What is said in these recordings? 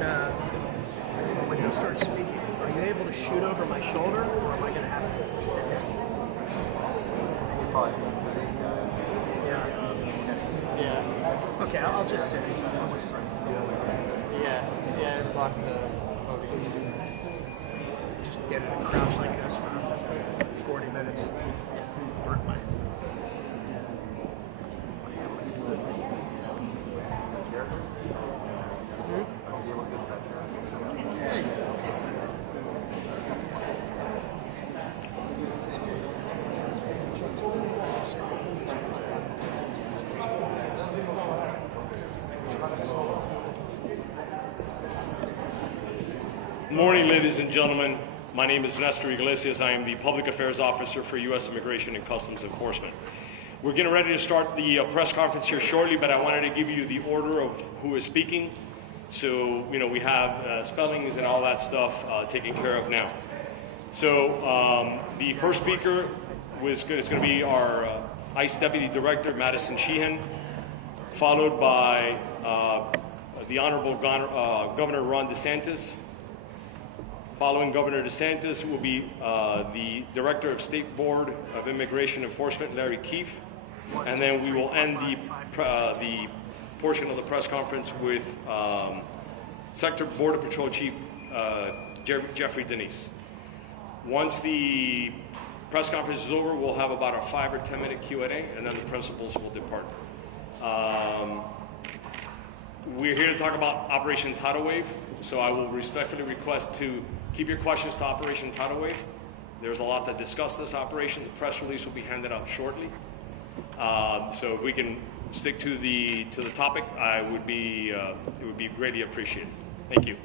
when he starts speaking, are you able to shoot over my shoulder, or am I going to have to sit down? Probably these guys. Yeah. Okay, I'll just sit. I'll just sit. Yeah, it blocks the podium. Just get in a crouch like this for 40 minutes. Hurt my. Good morning, ladies and gentlemen. My name is Nestor Iglesias. I am the Public Affairs Officer for U.S. Immigration and Customs Enforcement. We're getting ready to start the press conference here shortly, but I wanted to give you the order of who is speaking. So, we have spellings and all that stuff taken care of now. So, the first speaker is going to be our ICE Deputy Director, Madison Sheahan, followed by the Honorable Governor Ron DeSantis. Following Governor DeSantis will be the Director of State Board of Immigration Enforcement, Larry Keefe. And then we will end the portion of the press conference with Sector Border Patrol Chief Jeffrey Denise. Once the press conference is over, we'll have about a 5 or 10 minute Q&A, and then the principals will depart. We're here to talk about Operation Tidal Wave, so I will respectfully request to keep your questions to Operation Tidal Wave. There's a lot to discuss this operation. The press release will be handed out shortly. So if we can stick to the topic, it would be greatly appreciated. Thank you.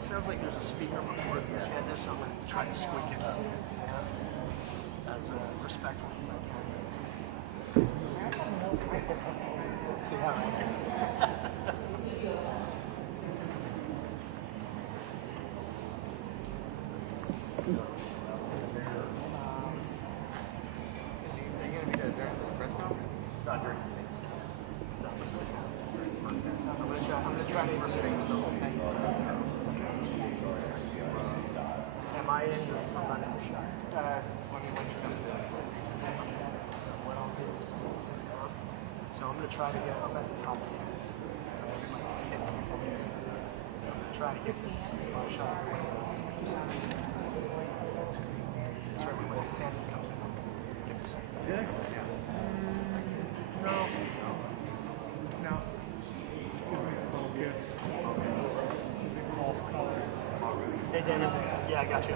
Sounds like there's a speaker before DeSantis, so I'm going to try to squeak it up as respectful as I can. Let's see how that goes. Not during DeSantis. I'm going to try to respect the whole thing. Am I in or am I not in the shot? When you come to what I'll do is sit down. So I'm going to try to get up at the top of the tent. So I'm going to try to get this shot. Certainly when DeSantis comes in, I'll get the same. Yes? Yeah. No. No. Focus. False color. Hey, Daniel. Yeah, I got you.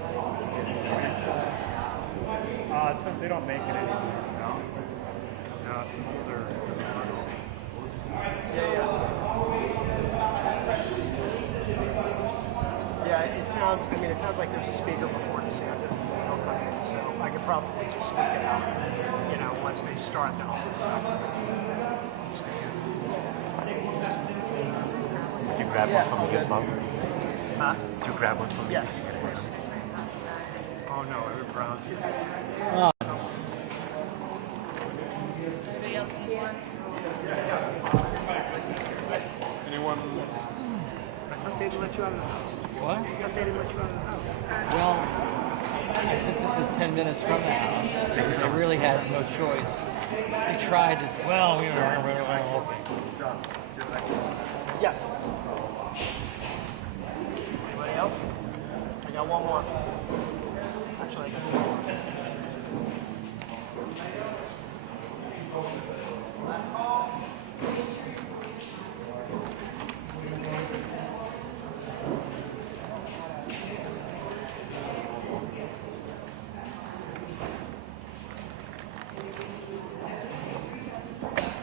They don't make it anymore. No, it's an older. Yeah, it sounds like there's a speaker before DeSantis, so I could probably just speak it out. Once they start, then I'll sit down. Did you grab one from the gizmo? Huh? Did you grab one from the Yeah. Oh no, it was brown. Anybody else need one? Anyone? I thought they'd let you out of the house. What? I thought they didn't let you out of the house. Well, I think this is 10 minutes from the house. I really had no choice. I tried to, well, we were okay. Yes. Anybody else? I got one more. Actually, I got two more.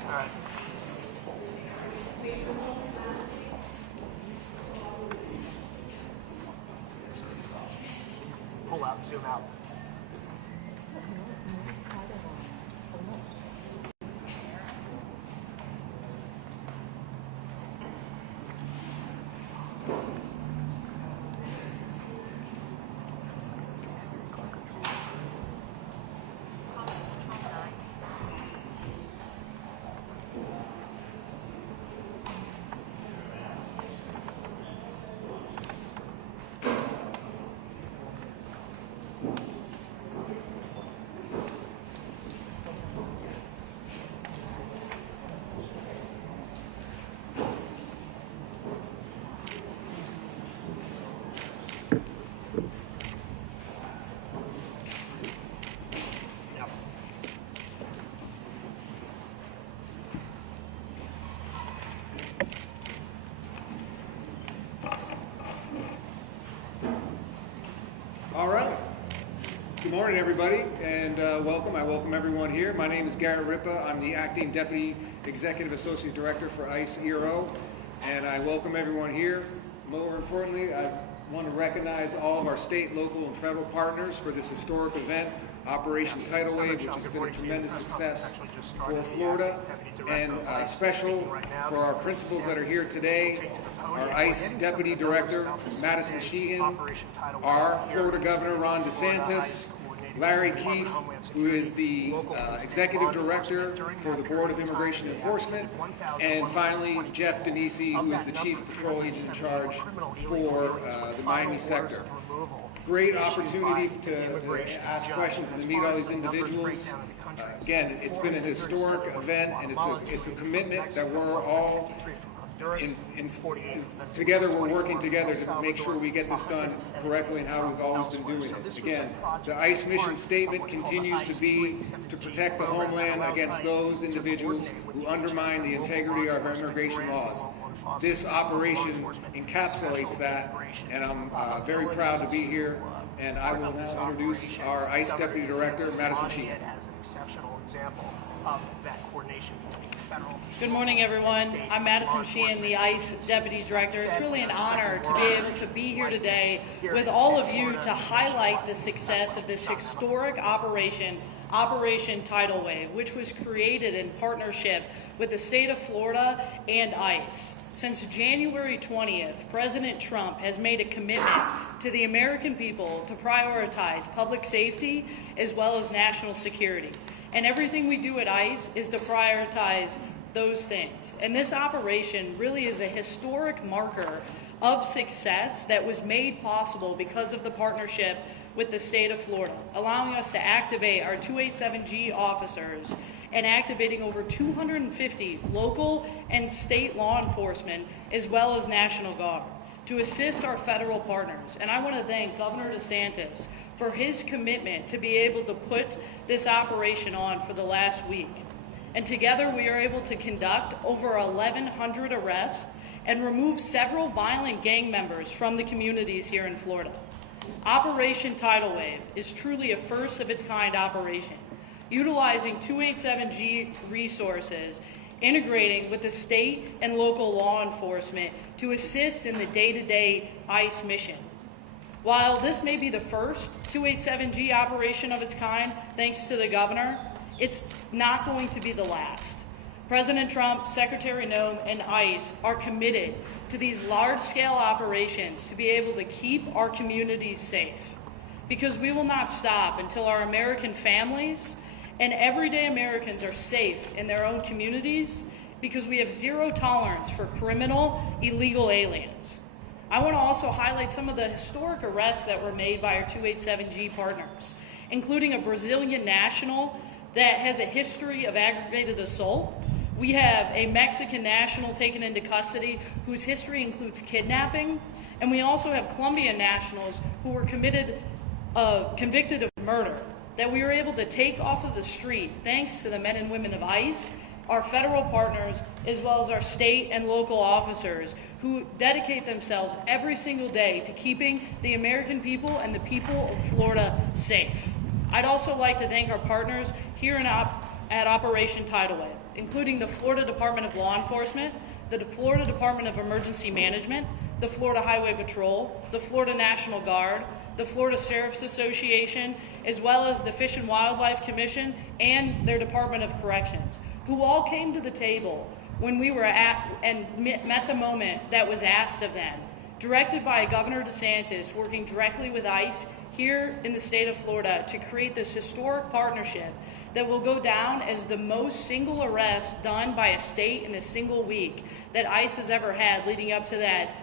All right. Pull out, zoom out. Yep. All right. Good morning, everybody, and welcome. I welcome everyone here. My name is Garrett Ripa. I'm the Acting Deputy Executive Associate Director for ICE ERO, and I welcome everyone here. More importantly, I want to recognize all of our state, local, and federal partners for this historic event, Operation Tidal Wave, which has been a tremendous success for Florida, and special for our principals that are here today, our ICE Deputy Director, Madison Sheahan, our Florida Governor, Ron DeSantis, Larry Keefe, who is the Executive Director for the Board of Immigration Enforcement, and finally, Jeff Denisi, who is the Chief Patrol Agent in charge for the Miami sector. Great opportunity to ask questions and to meet all these individuals. Again, it's been a historic event, and it's a commitment that we're all together. We're working together to make sure we get this done correctly and how we've always been doing it. Again, the ICE mission statement continues to be to protect the homeland against those individuals who undermine the integrity of our immigration laws. This operation encapsulates that, and I'm very proud to be here. And I will now introduce our ICE Deputy Director, Madison Sheahan. As an exceptional example of that coordination between federal. Good morning, everyone. I'm Madison Sheahan, the ICE Deputy Director. It's really an honor to be able to be here today with all of you to highlight the success of this historic operation, Operation Tidal Wave, which was created in partnership with the state of Florida and ICE. Since January 20th, President Trump has made a commitment to the American people to prioritize public safety as well as national security. And everything we do at ICE is to prioritize those things. And this operation really is a historic marker of success that was made possible because of the partnership with the state of Florida, allowing us to activate our 287G officers and activating over 250 local and state law enforcement as well as National Guard to assist our federal partners. And I want to thank Governor DeSantis for his commitment to be able to put this operation on for the last week. And together we are able to conduct over 1,100 arrests and remove several violent gang members from the communities here in Florida. Operation Tidal Wave is truly a first of its kind operation, utilizing 287G resources, integrating with the state and local law enforcement to assist in the day-to-day ICE mission. While this may be the first 287G operation of its kind, thanks to the governor, it's not going to be the last. President Trump, Secretary Noem, and ICE are committed to these large-scale operations to be able to keep our communities safe, because we will not stop until our American families and everyday Americans are safe in their own communities, because we have zero tolerance for criminal, illegal aliens. I want to also highlight some of the historic arrests that were made by our 287G partners, including a Brazilian national that has a history of aggravated assault. We have a Mexican national taken into custody whose history includes kidnapping. And we also have Colombian nationals who were convicted of murder that we were able to take off of the street thanks to the men and women of ICE, our federal partners, as well as our state and local officers who dedicate themselves every single day to keeping the American people and the people of Florida safe. I'd also like to thank our partners here at Operation Tidal Wave, including the Florida Department of Law Enforcement, the Florida Department of Emergency Management, the Florida Highway Patrol, the Florida National Guard, the Florida Sheriff's Association, as well as the Fish and Wildlife Commission and their Department of Corrections, who all came to the table when we were met the moment that was asked of them, directed by Governor DeSantis, working directly with ICE here in the state of Florida to create this historic partnership that will go down as the most single arrest done by a state in a single week that ICE has ever had, leading up to that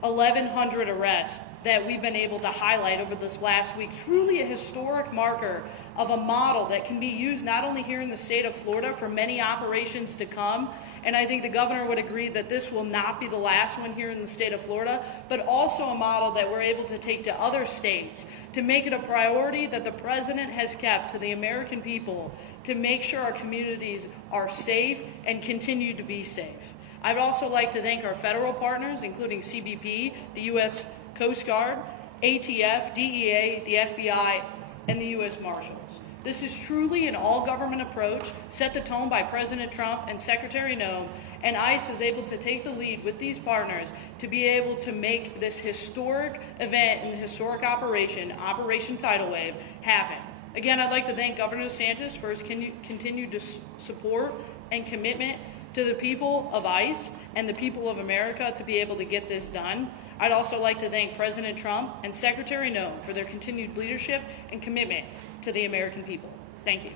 1,100 arrests that we've been able to highlight over this last week. Truly a historic marker of a model that can be used not only here in the state of Florida for many operations to come, and I think the governor would agree that this will not be the last one here in the state of Florida, but also a model that we're able to take to other states to make it a priority that the president has kept to the American people to make sure our communities are safe and continue to be safe. I'd also like to thank our federal partners, including CBP, the U.S. Coast Guard, ATF, DEA, the FBI, and the U.S. Marshals. This is truly an all-government approach set the tone by President Trump and Secretary Noem, and ICE is able to take the lead with these partners to be able to make this historic event and historic operation, Operation Tidal Wave, happen. Again, I'd like to thank Governor DeSantis for his continued support and commitment to the people of ICE and the people of America to be able to get this done. I'd also like to thank President Trump and Secretary Noem for their continued leadership and commitment to the American people. Thank you.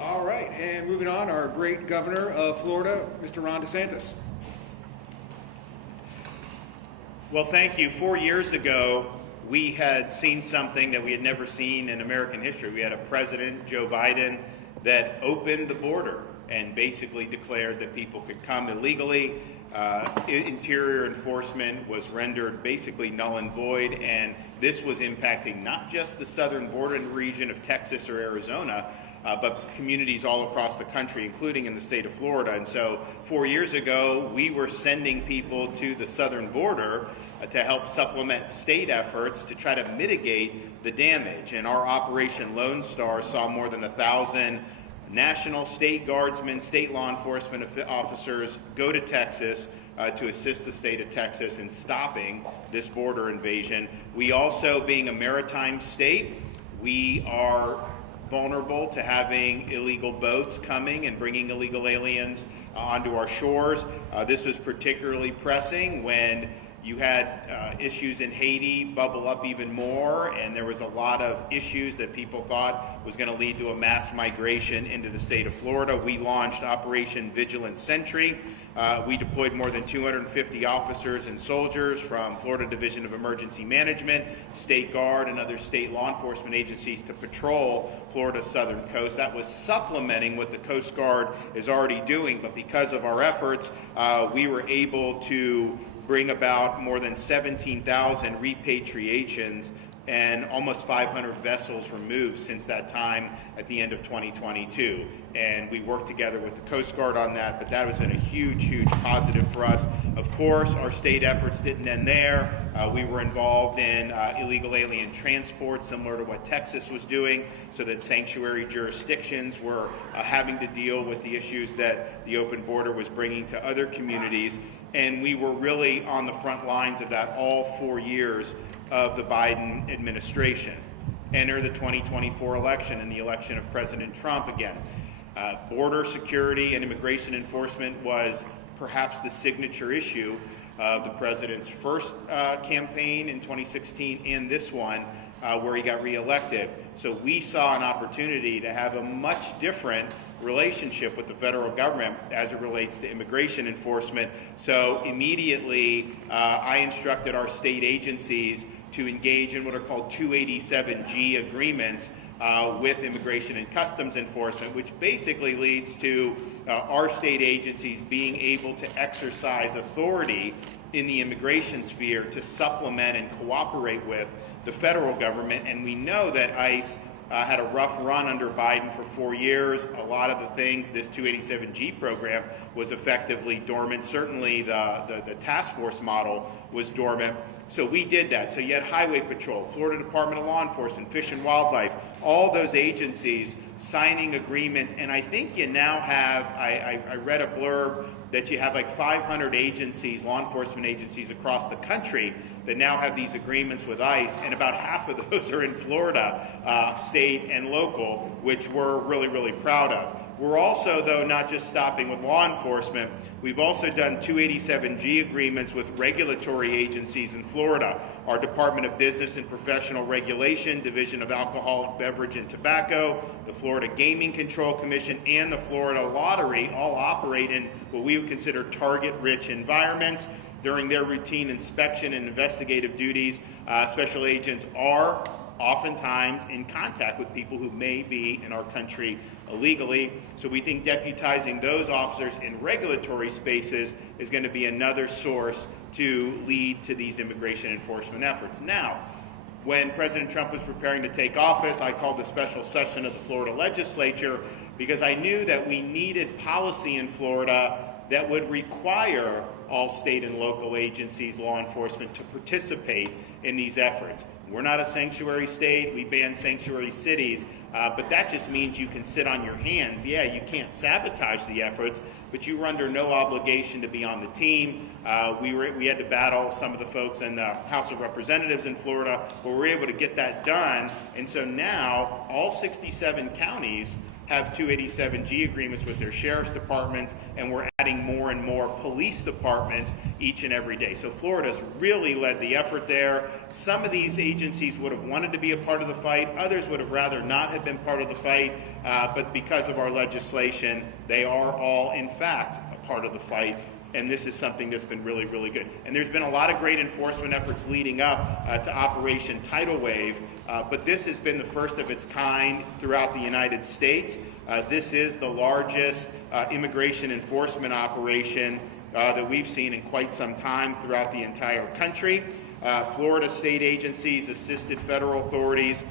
All right, and moving on, our great governor of Florida, Mr. Ron DeSantis. Well, thank you. 4 years ago, we had seen something that we had never seen in American history. We had a president, Joe Biden, that opened the border and basically declared that people could come illegally. Interior enforcement was rendered basically null and void, and this was impacting not just the southern border region of Texas or Arizona, but communities all across the country, including in the state of Florida. And so 4 years ago, we were sending people to the southern border to help supplement state efforts to try to mitigate the damage. And our Operation Lone Star saw more than 1,000 national, state guardsmen, state law enforcement officers go to Texas to assist the state of Texas in stopping this border invasion. We also, being a maritime state, we are vulnerable to having illegal boats coming and bringing illegal aliens onto our shores. This was particularly pressing when you had issues in Haiti bubble up even more, and there was a lot of issues that people thought was going to lead to a mass migration into the state of Florida. We launched Operation Vigilant Sentry. We deployed more than 250 officers and soldiers from Florida Division of Emergency Management, State Guard, and other state law enforcement agencies to patrol Florida's southern coast. That was supplementing what the Coast Guard is already doing, but because of our efforts, we were able to bring about more than 17,000 repatriations and almost 500 vessels removed since that time at the end of 2022. And we worked together with the Coast Guard on that, but that was a huge, huge positive for us. Of course, our state efforts didn't end there. We were involved in illegal alien transport, similar to what Texas was doing, so that sanctuary jurisdictions were having to deal with the issues that the open border was bringing to other communities. And we were really on the front lines of that all 4 years of the Biden administration. Enter the 2024 election and the election of President Trump again. Border security and immigration enforcement was perhaps the signature issue of the president's first campaign in 2016 and this one where he got reelected. So we saw an opportunity to have a much different relationship with the federal government as it relates to immigration enforcement. So immediately I instructed our state agencies to engage in what are called 287G agreements with Immigration and Customs Enforcement, which basically leads to our state agencies being able to exercise authority in the immigration sphere to supplement and cooperate with the federal government. And we know that ICE had a rough run under Biden for 4 years. A lot of the things, this 287G program was effectively dormant. Certainly the task force model was dormant. So we did that. So you had Highway Patrol, Florida Department of Law Enforcement, Fish and Wildlife, all those agencies signing agreements. And I think you now have, I read a blurb that you have like 500 agencies, law enforcement agencies across the country that now have these agreements with ICE, and about half of those are in Florida, state and local, which we're really, really proud of. We're also, though, not just stopping with law enforcement. We've also done 287G agreements with regulatory agencies in Florida. Our Department of Business and Professional Regulation, Division of Alcoholic Beverage and Tobacco, the Florida Gaming Control Commission, and the Florida Lottery all operate in what we would consider target-rich environments. During their routine inspection and investigative duties, special agents are oftentimes in contact with people who may be in our country illegally. So we think deputizing those officers in regulatory spaces is going to be another source to lead to these immigration enforcement efforts. Now, when President Trump was preparing to take office, I called a special session of the Florida legislature because I knew that we needed policy in Florida that would require all state and local agencies, law enforcement, to participate in these efforts. We're not a sanctuary state. We ban sanctuary cities, but that just means you can sit on your hands. Yeah, you can't sabotage the efforts, but you were under no obligation to be on the team. We had to battle some of the folks in the House of Representatives in Florida, but we were able to get that done. And so now all 67 counties have 287G agreements with their sheriff's departments, and we're adding more and more police departments each and every day. So Florida's really led the effort there. Some of these agencies would have wanted to be a part of the fight. Others would have rather not have been part of the fight, but because of our legislation, they are all, in fact, a part of the fight. And this is something that's been really, really good. And there's been a lot of great enforcement efforts leading up to Operation Tidal Wave, but this has been the first of its kind throughout the United States. This is the largest immigration enforcement operation that we've seen in quite some time throughout the entire country. Florida state agencies assisted federal authorities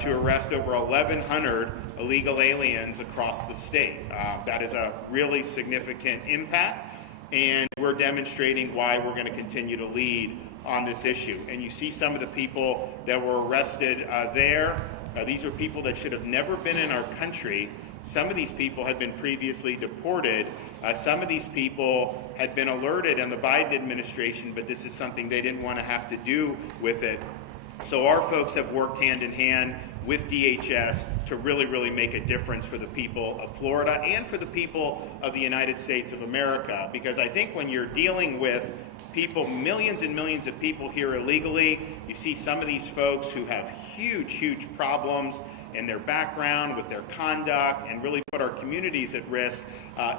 to arrest over 1,100 illegal aliens across the state. That is a really significant impact. And we're demonstrating why we're going to continue to lead on this issue. And you see some of the people that were arrested there. These are people that should have never been in our country. Some of these people had been previously deported. Some of these people had been alerted in the Biden administration, but this is something they didn't want to have to do with it. So our folks have worked hand in hand with DHS to really, really make a difference for the people of Florida and for the people of the United States of America. Because I think when you're dealing with people, millions and millions of people here illegally, you see some of these folks who have huge, huge problems in their background, with their conduct, and really put our communities at risk.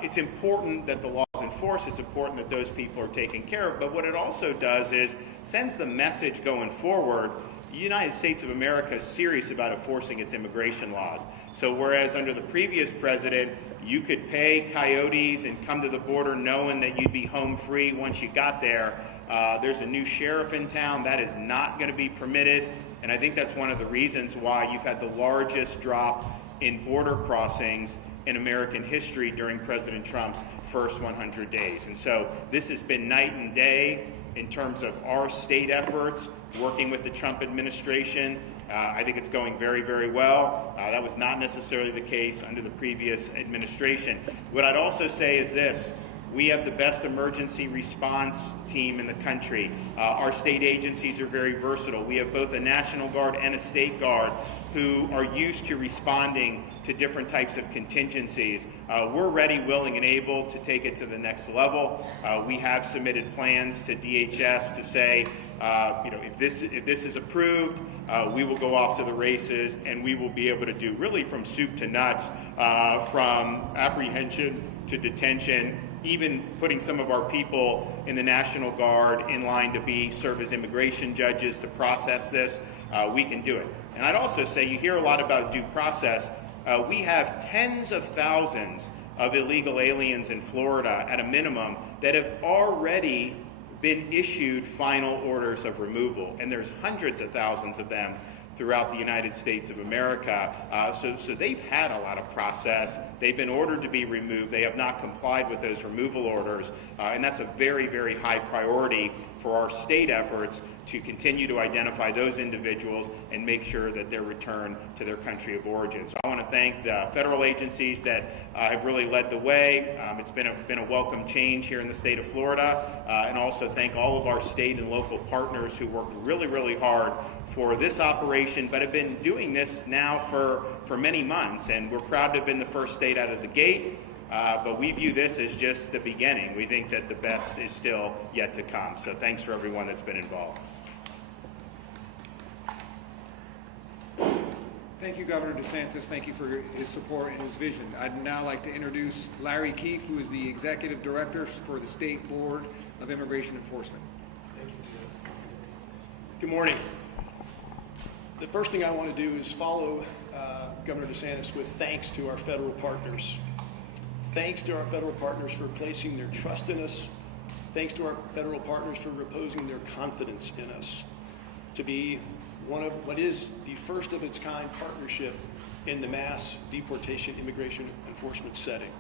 It's important that the law is enforced. It's important that those people are taken care of. But what it also does is sends the message going forward. The United States of America is serious about enforcing its immigration laws. So whereas under the previous president, you could pay coyotes and come to the border knowing that you'd be home free once you got there, there's a new sheriff in town. That is not going to be permitted. And I think that's one of the reasons why you've had the largest drop in border crossings in American history during President Trump's first 100 days. And so this has been night and day in terms of our state efforts, working with the Trump administration. I think it's going very, very well. That was not necessarily the case under the previous administration. What I'd also say is this: we have the best emergency response team in the country. Our state agencies are very versatile. We have both a National Guard and a State Guard who are used to responding to different types of contingencies. We're ready, willing, and able to take it to the next level. We have submitted plans to DHS to say, if this is approved, we will go off to the races, and we will be able to do really from soup to nuts, from apprehension to detention even putting some of our people in the National Guard in line to serve as immigration judges to process this, we can do it. And I'd also say, you hear a lot about due process. We have tens of thousands of illegal aliens in Florida at a minimum that have already been issued final orders of removal, and there's hundreds of thousands of them throughout the United States of America. So they've had a lot of process. They've been ordered to be removed. They have not complied with those removal orders, and that's a very, very high priority for our state efforts to continue to identify those individuals and make sure that they're returned to their country of origin. So I want to thank the federal agencies that have really led the way. It's been a welcome change here in the state of Florida, and also thank all of our state and local partners who worked really, really hard for this operation, but have been doing this now for many months, and we're proud to have been the first state out of the gate. But we view this as just the beginning. We think that the best is still yet to come. So thanks for everyone that's been involved. Thank you, Governor DeSantis. Thank you for his support and his vision. I'd now like to introduce Larry Keefe, who is the Executive Director for the State Board of Immigration Enforcement. Good morning. The first thing I want to do is follow Governor DeSantis with thanks to our federal partners. Thanks to our federal partners for placing their trust in us. Thanks to our federal partners for reposing their confidence in us to be one of what is the first of its kind partnership in the mass deportation immigration enforcement setting.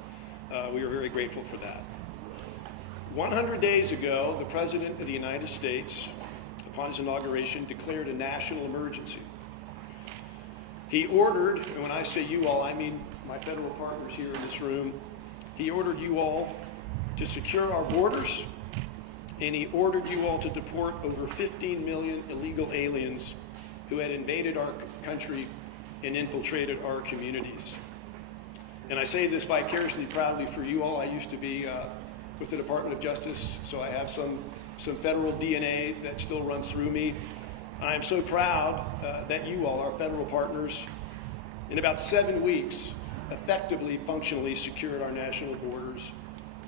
We are very grateful for that. 100 days ago, the President of the United States, upon his inauguration, declared a national emergency. He ordered, and when I say you all, I mean my federal partners here in this room, he ordered you all to secure our borders, and he ordered you all to deport over 15 million illegal aliens who had invaded our country and infiltrated our communities. And I say this vicariously proudly for you all. I used to be with the Department of Justice, so I have some federal DNA that still runs through me. I am so proud that you all, our federal partners, in about 7 weeks, effectively, functionally secured our national borders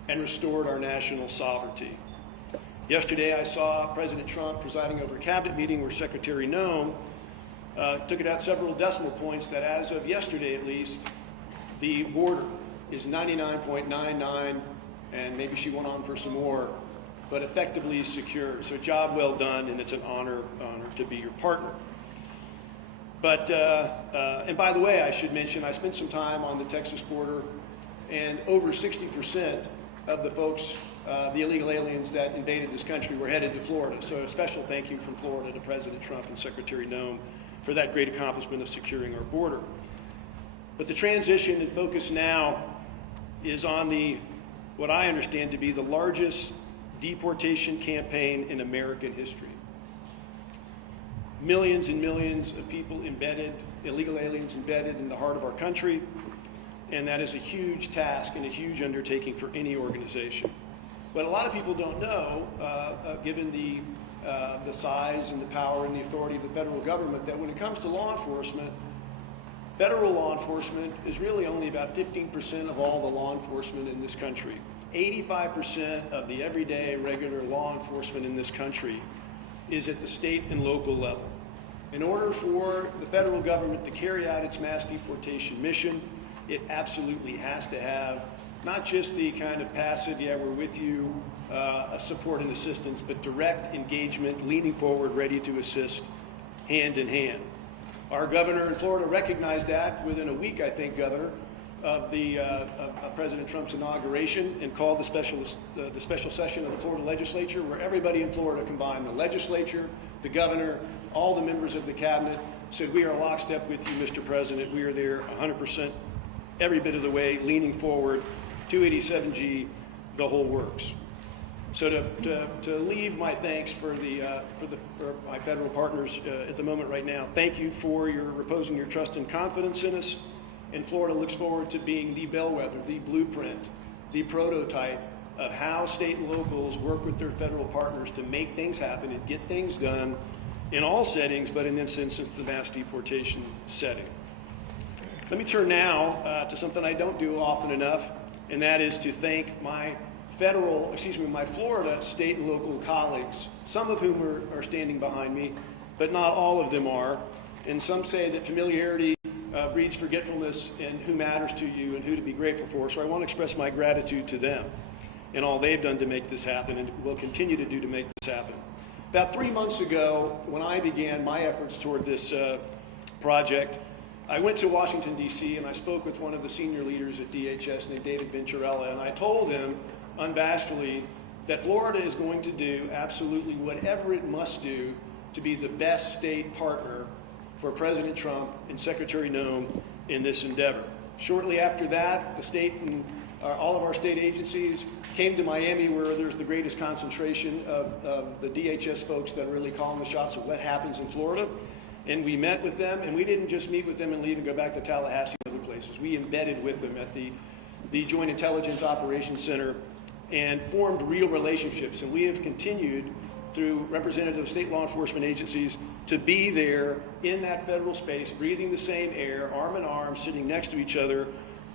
and restored our national sovereignty. Yesterday, I saw President Trump presiding over a cabinet meeting where Secretary Noem took it out several decimal points that as of yesterday at least, the border is 99.99, and maybe she went on for some more, but effectively secure. So job well done, and it's an honor to be your partner. But, and by the way, I should mention, I spent some time on the Texas border, and over 60% of the folks, the illegal aliens that invaded this country were headed to Florida. So a special thank you from Florida to President Trump and Secretary Noem for that great accomplishment of securing our border. But the transition and focus now is on what I understand to be the largest deportation campaign in American history. Millions and millions of people embedded, illegal aliens embedded in the heart of our country, and that is a huge task and a huge undertaking for any organization. But a lot of people don't know, given the size and the power and the authority of the federal government, that when it comes to law enforcement, federal law enforcement is really only about 15% of all the law enforcement in this country. 85% of the everyday regular law enforcement in this country is at the state and local level. In order for the federal government to carry out its mass deportation mission, it absolutely has to have not just the kind of passive, yeah, we're with you, support and assistance, but direct engagement, leaning forward, ready to assist, hand in hand. Our governor in Florida recognized that within a week, I think, Governor, of President Trump's inauguration, and called the special session of the Florida legislature, where everybody in Florida combined, the legislature, the governor, all the members of the cabinet, said, we are lockstep with you, Mr. President. We are there 100%, every bit of the way, leaning forward, 287G, the whole works. So to leave my thanks for my federal partners at the moment right now, thank you for reposing your trust and confidence in us. And Florida looks forward to being the bellwether, the blueprint, the prototype of how state and locals work with their federal partners to make things happen and get things done in all settings, but in this instance, the mass deportation setting. Let me turn now to something I don't do often enough, and that is to thank my my Florida state and local colleagues, some of whom are standing behind me, but not all of them are. And some say that familiarity breeds forgetfulness in who matters to you and who to be grateful for. So I want to express my gratitude to them and all they've done to make this happen and will continue to do to make this happen. About 3 months ago, when I began my efforts toward this project, I went to Washington, D.C., and I spoke with one of the senior leaders at DHS named David Venturella, and I told him unabashedly that Florida is going to do absolutely whatever it must do to be the best state partner for President Trump and Secretary Noem in this endeavor. Shortly after that, the state and all of our state agencies came to Miami, where there's the greatest concentration of the DHS folks that are really calling the shots of what happens in Florida. And we met with them, and we didn't just meet with them and leave and go back to Tallahassee and other places. We embedded with them at the Joint Intelligence Operations Center and formed real relationships. And we have continued through representatives of state law enforcement agencies to be there in that federal space, breathing the same air, arm in arm, sitting next to each other,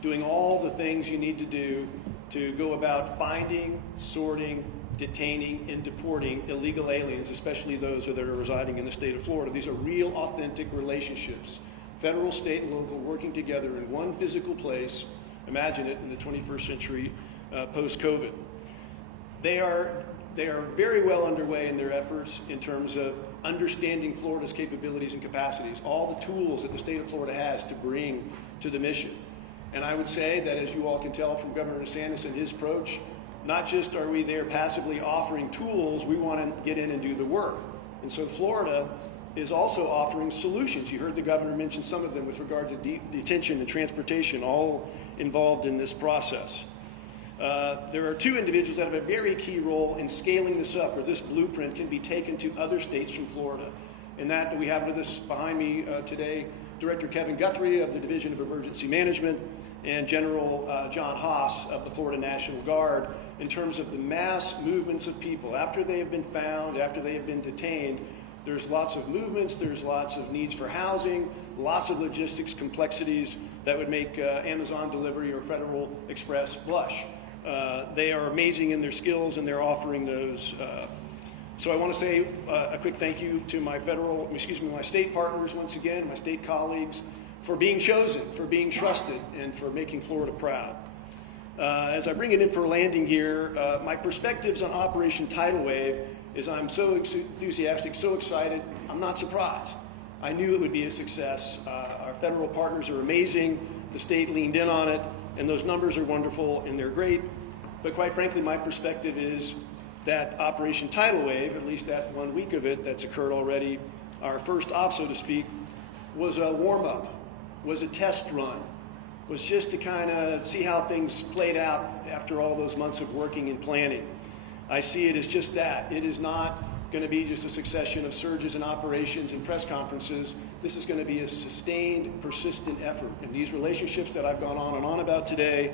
doing all the things you need to do to go about finding, sorting, detaining, and deporting illegal aliens, especially those that are residing in the state of Florida. These are real, authentic relationships. Federal, state, and local working together in one physical place. Imagine it in the 21st century post-COVID. They are very well underway in their efforts in terms of understanding Florida's capabilities and capacities, all the tools that the state of Florida has to bring to the mission. And I would say that, as you all can tell from Governor DeSantis and his approach, not just are we there passively offering tools, we want to get in and do the work. And so Florida is also offering solutions. You heard the governor mention some of them with regard to detention and transportation, all involved in this process. There are two individuals that have a very key role in scaling this up, or this blueprint can be taken to other states from Florida. And that we have with us behind me today, Director Kevin Guthrie of the Division of Emergency Management and General John Haas of the Florida National Guard, in terms of the mass movements of people. After they have been found, after they have been detained, there's lots of movements, there's lots of needs for housing, lots of logistics complexities that would make Amazon delivery or Federal Express blush. They are amazing in their skills, and they're offering those. So I want to say a quick thank you to my my state partners once again, my state colleagues, for being chosen, for being trusted, and for making Florida proud. As I bring it in for a landing here, my perspectives on Operation Tidal Wave is I'm so enthusiastic, so excited, I'm not surprised. I knew it would be a success. Our federal partners are amazing. The state leaned in on it, and those numbers are wonderful and they're great. But quite frankly, my perspective is that Operation Tidal Wave, at least that 1 week of it that's occurred already, our first op, so to speak, was a warm-up, was a test run, was just to kind of see how things played out after all those months of working and planning. I see it as just that. It is not going to be just a succession of surges and operations and press conferences. This is going to be a sustained, persistent effort. And these relationships that I've gone on and on about today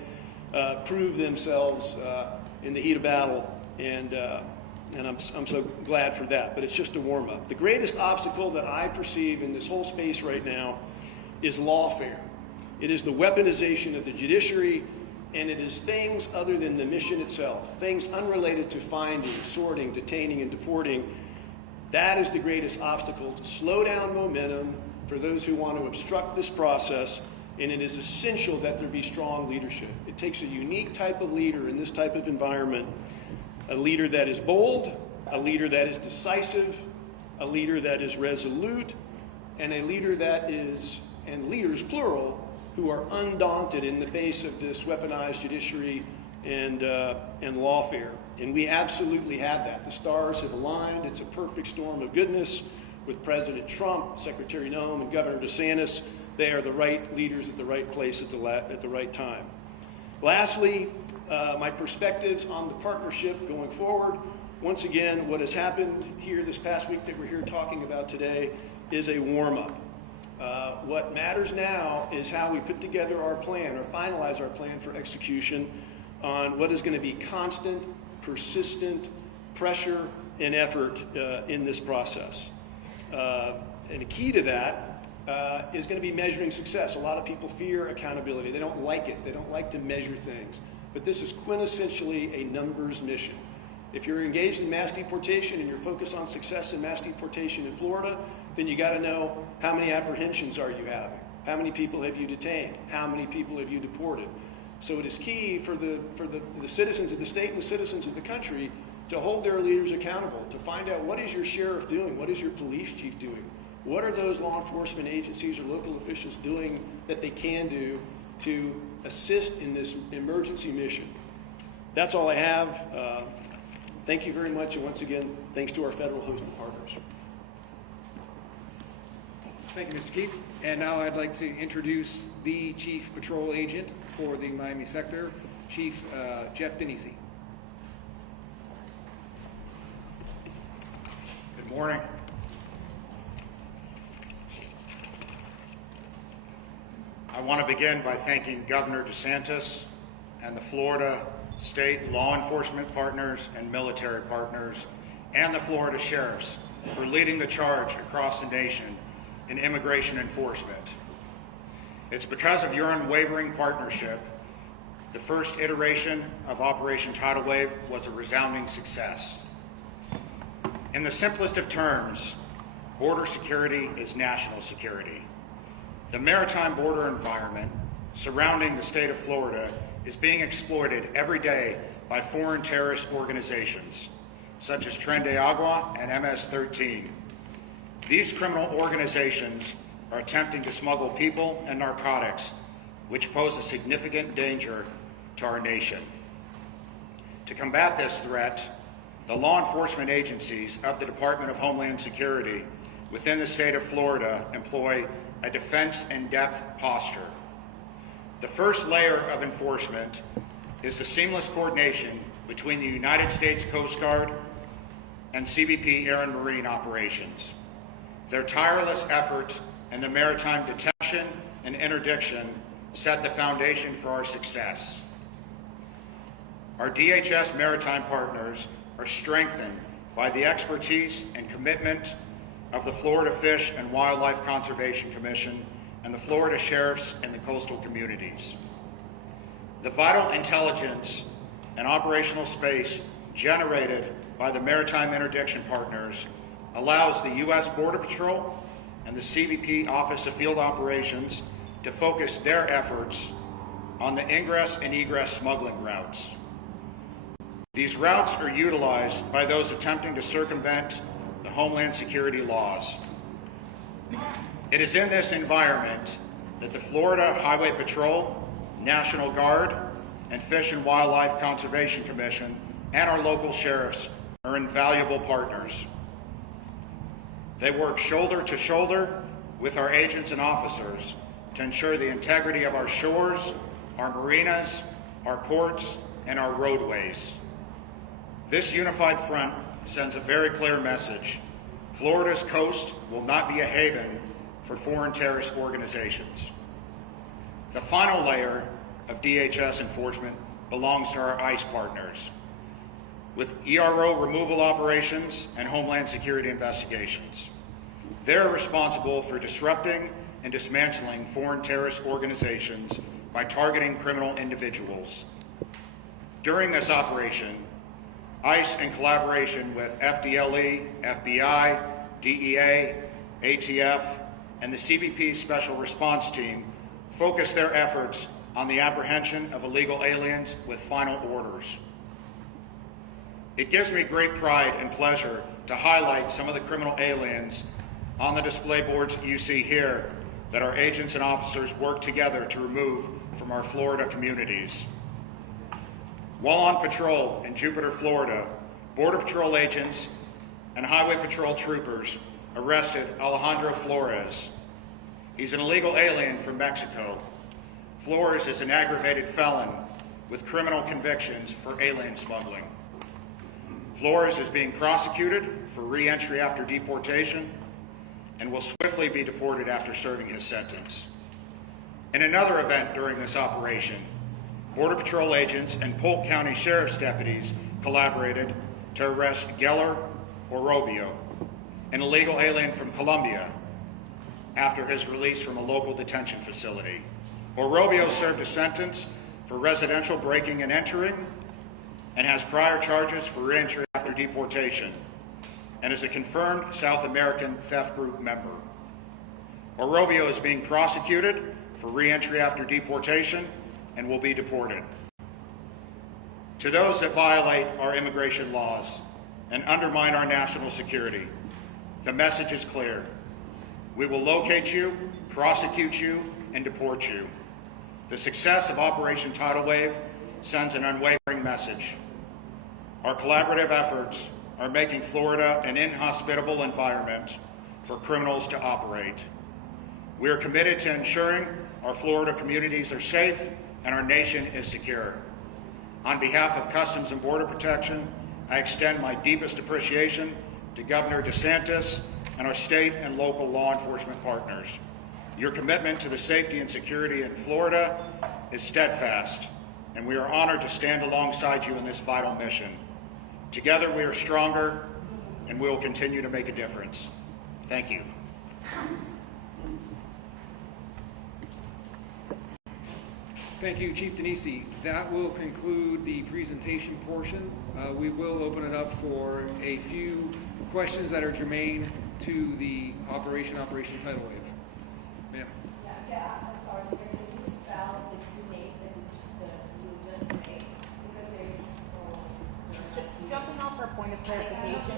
prove themselves in the heat of battle. And I'm so glad for that. But it's just a warm-up. The greatest obstacle that I perceive in this whole space right now is lawfare. It is the weaponization of the judiciary, and it is things other than the mission itself, things unrelated to finding, sorting, detaining, and deporting. That is the greatest obstacle to slow down momentum for those who want to obstruct this process, and it is essential that there be strong leadership. It takes a unique type of leader in this type of environment, a leader that is bold, a leader that is decisive, a leader that is resolute, and a leader that is, and leaders plural, who are undaunted in the face of this weaponized judiciary and lawfare. And we absolutely have that. The stars have aligned. It's a perfect storm of goodness with President Trump, Secretary Noem, and Governor DeSantis. They are the right leaders at the right place at the right time. Lastly, my perspectives on the partnership going forward. Once again, what has happened here this past week that we're here talking about today is a warm-up. What matters now is how we put together our plan or finalize our plan for execution on what is going to be constant, persistent pressure and effort in this process. And a key to that is going to be measuring success. A lot of people fear accountability. They don't like it. They don't like to measure things. but this is quintessentially a numbers mission. If you're engaged in mass deportation and you're focused on success in mass deportation in Florida, then you got to know how many apprehensions are you having? How many people have you detained? How many people have you deported? So it is key for the citizens of the state and the citizens of the country to hold their leaders accountable, to find out what is your sheriff doing, what is your police chief doing, what are those law enforcement agencies or local officials doing that they can do to assist in this emergency mission. That's all I have. Thank you very much, and once again, thanks to our federal hosting partners. Thank you, Mr. Keefe. And now I'd like to introduce the Chief Patrol Agent for the Miami sector, Chief Jeff Denisi. Good morning. I want to begin by thanking Governor DeSantis and the Florida state law enforcement partners and military partners and the Florida sheriffs for leading the charge across the nation in immigration enforcement. It's because of your unwavering partnership, the first iteration of Operation Tidal Wave was a resounding success. In the simplest of terms, border security is national security. The maritime border environment surrounding the state of Florida is being exploited every day by foreign terrorist organizations, such as Tren de Agua and MS-13. These criminal organizations are attempting to smuggle people and narcotics, which pose a significant danger to our nation. To combat this threat, the law enforcement agencies of the Department of Homeland Security within the state of Florida employ a defense in depth posture. The first layer of enforcement is the seamless coordination between the United States Coast Guard and CBP Air and Marine operations. Their tireless efforts in the maritime detection and interdiction set the foundation for our success. Our DHS maritime partners are strengthened by the expertise and commitment of the Florida Fish and Wildlife Conservation Commission and the Florida sheriffs in the coastal communities. The vital intelligence and operational space generated by the maritime interdiction partners allows the U.S. Border Patrol and the CBP Office of Field Operations to focus their efforts on the ingress and egress smuggling routes. These routes are utilized by those attempting to circumvent the Homeland Security laws. It is in this environment that the Florida Highway Patrol, National Guard, and Fish and Wildlife Conservation Commission and our local sheriffs are invaluable partners. They work shoulder to shoulder with our agents and officers to ensure the integrity of our shores, our marinas, our ports, and our roadways. This unified front sends a very clear message. Florida's coast will not be a haven for foreign terrorist organizations. The final layer of DHS enforcement belongs to our ICE partners, with ERO removal operations and Homeland Security investigations. They're responsible for disrupting and dismantling foreign terrorist organizations by targeting criminal individuals. During this operation, ICE, in collaboration with FDLE, FBI, DEA, ATF, and the CBP Special Response Team, focused their efforts on the apprehension of illegal aliens with final orders. It gives me great pride and pleasure to highlight some of the criminal aliens on the display boards you see here that our agents and officers work together to remove from our Florida communities. While on patrol in Jupiter, Florida, Border Patrol agents and Highway Patrol troopers arrested Alejandro Flores. He's an illegal alien from Mexico. Flores is an aggravated felon with criminal convictions for alien smuggling. Flores is being prosecuted for re-entry after deportation and will swiftly be deported after serving his sentence. In another event during this operation, Border Patrol agents and Polk County Sheriff's deputies collaborated to arrest Geller Orobio, an illegal alien from Colombia, after his release from a local detention facility. Orobio served a sentence for residential breaking and entering, and has prior charges for reentry after deportation, and is a confirmed South American theft group member. Orobio is being prosecuted for reentry after deportation and will be deported. To those that violate our immigration laws and undermine our national security, the message is clear. We will locate you, prosecute you, and deport you. The success of Operation Tidal Wave sends an unwavering message. Our collaborative efforts are making Florida an inhospitable environment for criminals to operate. We are committed to ensuring our Florida communities are safe and our nation is secure. On behalf of Customs and Border Protection, I extend my deepest appreciation to Governor DeSantis and our state and local law enforcement partners. Your commitment to the safety and security in Florida is steadfast, and we are honored to stand alongside you in this vital mission. Together we are stronger, and we will continue to make a difference. Thank you. Thank you, Chief Denisi. That will conclude the presentation portion. We will open it up for a few questions that are germane to the Operation Tidal Wave. Ma'am. I'm sorry, sir. Can you spell the two names that you just say? Because there's Jumping off for a point of clarification.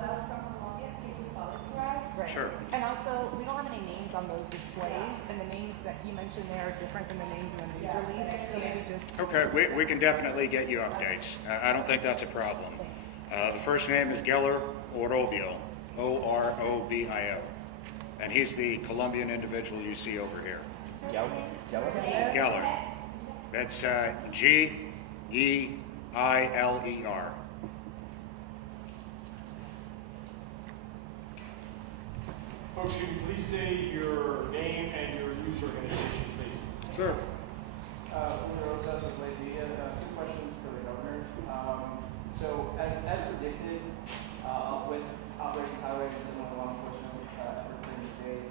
who else from Colombia? Can you spell it for us? Right. Sure. And also, we don't have any names on those displays, and the names that you mentioned there are different than the names in the news release. So maybe just Okay, we can definitely get you updates. I don't think that's a problem. The first name is Geller Orobio, O-R-O-B-I-O. And he's the Colombian individual you see over here. Geller. That's G-E-I-L-E-R. Folks, can you please say your name and your news organization, please? Sir. Two questions for the governor. So, as predicted, with Operation Tidal Wave and similar law enforcement efforts in the state,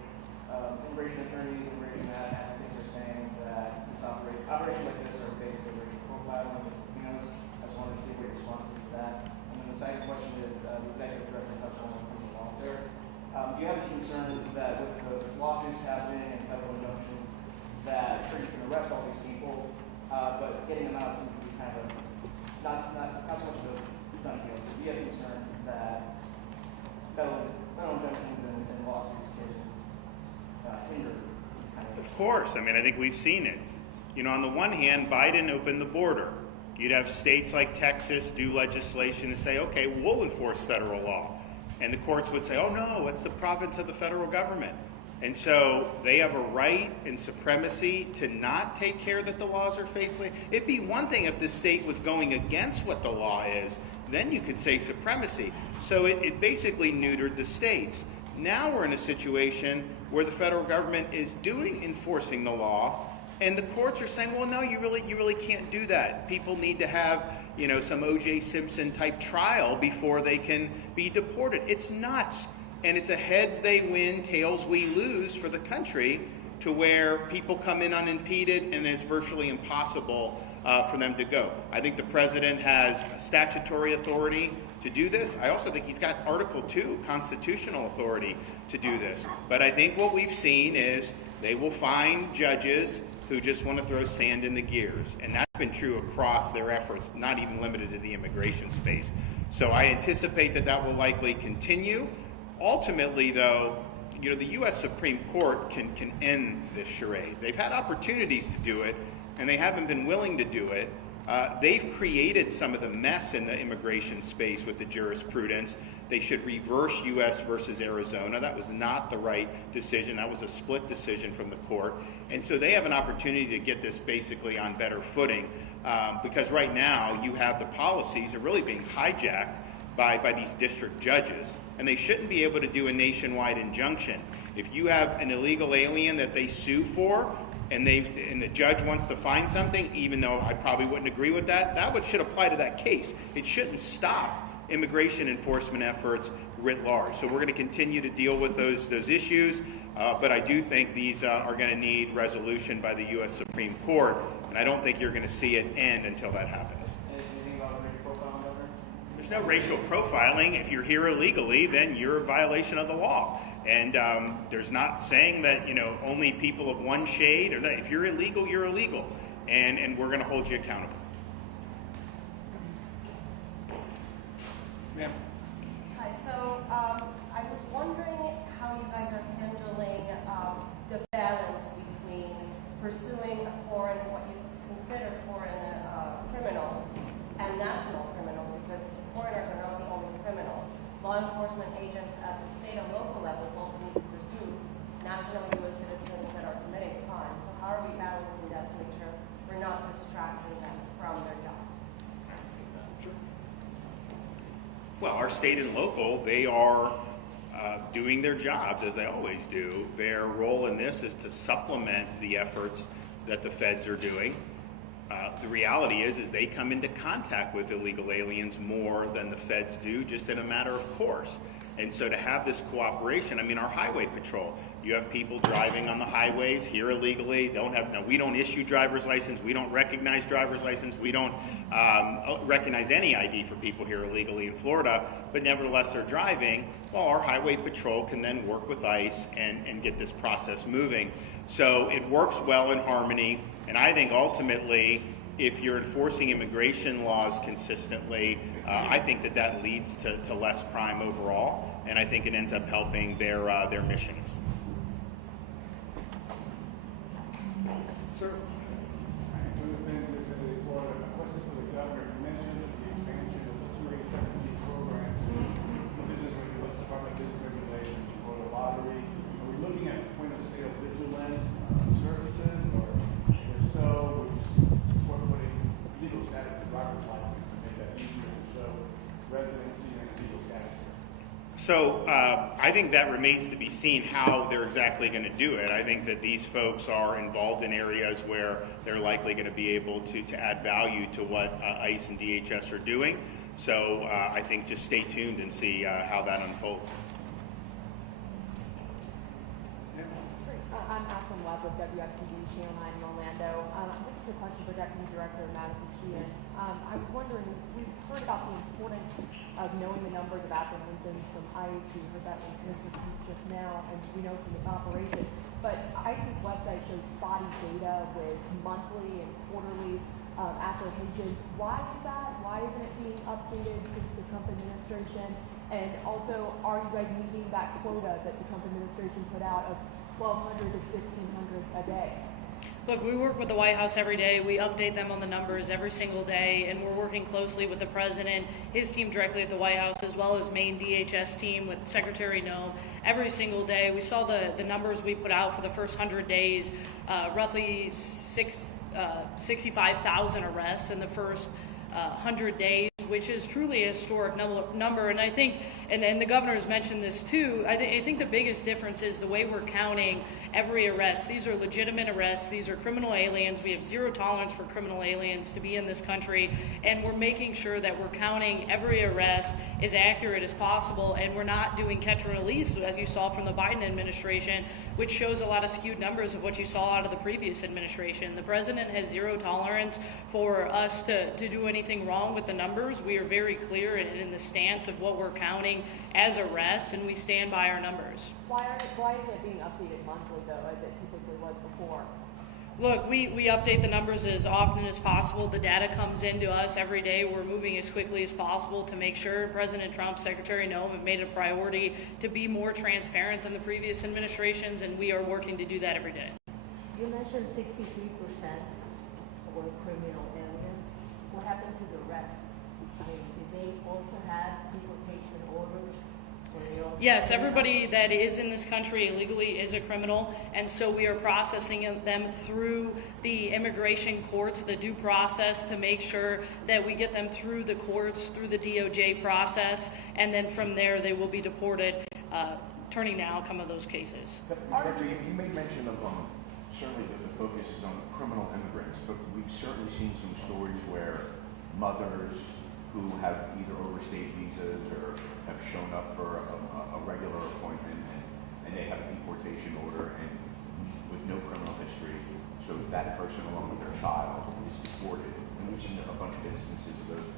immigration attorneys, immigration advocates are saying that this operations like this are basically racial profiling with Latinos. I just wanted to see what your response is to that. And then the second question is, the executive director touched on criminal welfare. Do you have any concerns that with the lawsuits happening and federal injunctions, that sure you can arrest all these people, but getting them out seems to be kind of not so much of a done deal. So do you have concerns that federal injunctions and lawsuits can hinder these kind of? Of course. I mean, I think we've seen it. You know, on the one hand, Biden opened the border. You'd have states like Texas do legislation to say, okay, we'll enforce federal law. And the courts would say, oh no, it's the province of the federal government. And so they have a right and supremacy to not take care that the laws are faithfully. It'd be one thing if the state was going against what the law is, then you could say supremacy. So it basically neutered the states. Now we're in a situation where the federal government is enforcing the law, and the courts are saying, well, no, you really can't do that. People need to have, you know, some O.J. Simpson type trial before they can be deported. It's nuts. And it's a heads they win, tails we lose for the country, to where people come in unimpeded and it's virtually impossible for them to go. I think the president has statutory authority to do this. I also think he's got Article 2 constitutional authority to do this. But I think what we've seen is they will find judges who just want to throw sand in the gears. And that's been true across their efforts, not even limited to the immigration space. So I anticipate that will likely continue. Ultimately, though, you know, the U.S. Supreme Court can end this charade. They've had opportunities to do it, and they haven't been willing to do it. They've created some of the mess in the immigration space with the jurisprudence. They should reverse U.S. versus Arizona. That was not the right decision. That was a split decision from the court. And so they have an opportunity to get this basically on better footing, because right now you have the policies are really being hijacked by these district judges, and they shouldn't be able to do a nationwide injunction. If you have an illegal alien that they sue for, and the judge wants to find something, even though I probably wouldn't agree with that, should apply to that case. It shouldn't stop immigration enforcement efforts writ large. So we're going to continue to deal with those issues. But I do think these are going to need resolution by the U.S. Supreme Court, and I don't think you're going to see it end until that happens. Anything about racial profiling, Governor? There's no racial profiling. If you're here illegally, then you're a violation of the law. And there's not saying that, you know, only people of one shade, or that if you're illegal, you're illegal. And we're going to hold you accountable. Ma'am. Hi, so I was wondering how you guys are handling the balance between pursuing what you consider foreign criminals and national criminals, because foreigners are not the only criminals. Law enforcement agents at the state and local levels also need to pursue national U.S. citizens that are committing crimes. So how are we balancing that to make sure we're not distracting them from their job? Well, our state and local, they are doing their jobs as they always do. Their role in this is to supplement the efforts that the feds are doing. The reality is they come into contact with illegal aliens more than the feds do, just in a matter of course. And so to have this cooperation, I mean, our highway patrol, you have people driving on the highways here illegally. We don't issue driver's license. We don't recognize driver's license. We don't recognize any ID for people here illegally in Florida, but nevertheless they're driving. Well, our highway patrol can then work with ICE and get this process moving. So it works well in harmony, and I think ultimately, if you're enforcing immigration laws consistently, I think that leads to less crime overall, and I think it ends up helping their missions. Sir. Florida. A question for the governor. You mentioned the expansion of the 287G program to business regulations, Department of Business Regulations, for the lottery. Are we looking at point of sale vigilance services, or if so, would you support putting legal status of driver's license to make that easier to show residency and legal status? So I think that remains to be seen how they're exactly going to do it. I think that these folks are involved in areas where they're likely going to be able to add value to what ICE and DHS are doing. So I think just stay tuned and see how that unfolds. I'm Ashlyn Webb with WFTV Sheahan in Orlando. This is a question for Deputy Director Madison Sheahan. I was wondering, we've heard about the importance of knowing the numbers of apprehensions from ICE. We heard that from Mr. Keith just now, and we know from this operation. But ICE's website shows spotty data with monthly and quarterly apprehensions. Why is that? Why isn't it being updated since the Trump administration? And also, are you guys meeting that quota that the Trump administration put out of 1,200 to 1,500 a day? Look, we work with the White House every day. We update them on the numbers every single day, and we're working closely with the president, his team directly at the White House, as well as Maine DHS team with Secretary Noem every single day. We saw the numbers we put out for the first 100 days, roughly 65,000 arrests in the first 100 days, which is truly a historic number. And I think, and the governor has mentioned this too, I think the biggest difference is the way we're counting every arrest. These are legitimate arrests. These are criminal aliens. We have zero tolerance for criminal aliens to be in this country, and we're making sure that we're counting every arrest as accurate as possible, and we're not doing catch and release that you saw from the Biden administration, which shows a lot of skewed numbers of what you saw out of the previous administration. The president has zero tolerance for us to do anything wrong with the numbers. We are very clear in the stance of what we're counting as arrests, and we stand by our numbers. Why isn't it being updated monthly, though, as it typically was before? Look, we update the numbers as often as possible. The data comes into us every day. We're moving as quickly as possible to make sure President Trump, Secretary Noem have made it a priority to be more transparent than the previous administrations, and we are working to do that every day. You mentioned 63% were criminal aliens. What happened to the rest? I mean, did they also have deportation orders? Yes, everybody that is in this country illegally is a criminal, and so we are processing them through the immigration courts, the due process, to make sure that we get them through the courts, through the DOJ process, and then from there they will be deported, turning the outcome of those cases. Director, you made mention of certainly that the focus is on criminal immigrants, but we've certainly seen some stories where mothers who have either overstayed visas or have shown up for a regular appointment and they have a deportation order and with no criminal history, so that person along with their child is deported. And we've seen a bunch of instances of those,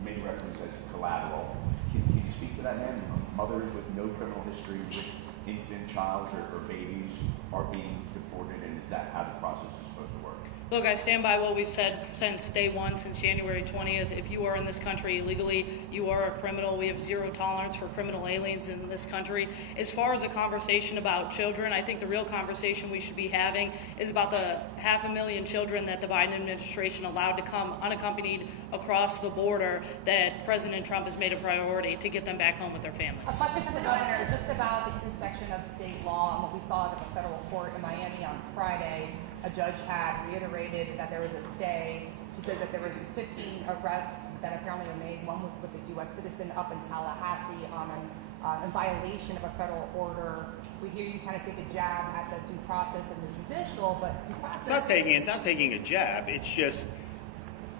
many reference as collateral. Can you speak to that, ma'am? Mothers with no criminal history with infant child or babies are being deported, and is that how the process is supposed to work? Look, I stand by what we've said since day one, since January 20th. If you are in this country illegally, you are a criminal. We have zero tolerance for criminal aliens in this country. As far as a conversation about children, I think the real conversation we should be having is about the 500,000 children that the Biden administration allowed to come unaccompanied across the border that President Trump has made a priority to get them back home with their families. A question for the governor, just about the intersection of state law and what we saw at the federal court in Miami on Friday. A judge had reiterated that there was a stay. She said that there was 15 arrests that apparently were made. One was with a U.S. citizen up in Tallahassee in violation of a federal order. We hear you kind of take a jab at the due process and the judicial, but due process... It's not taking a jab. It's just,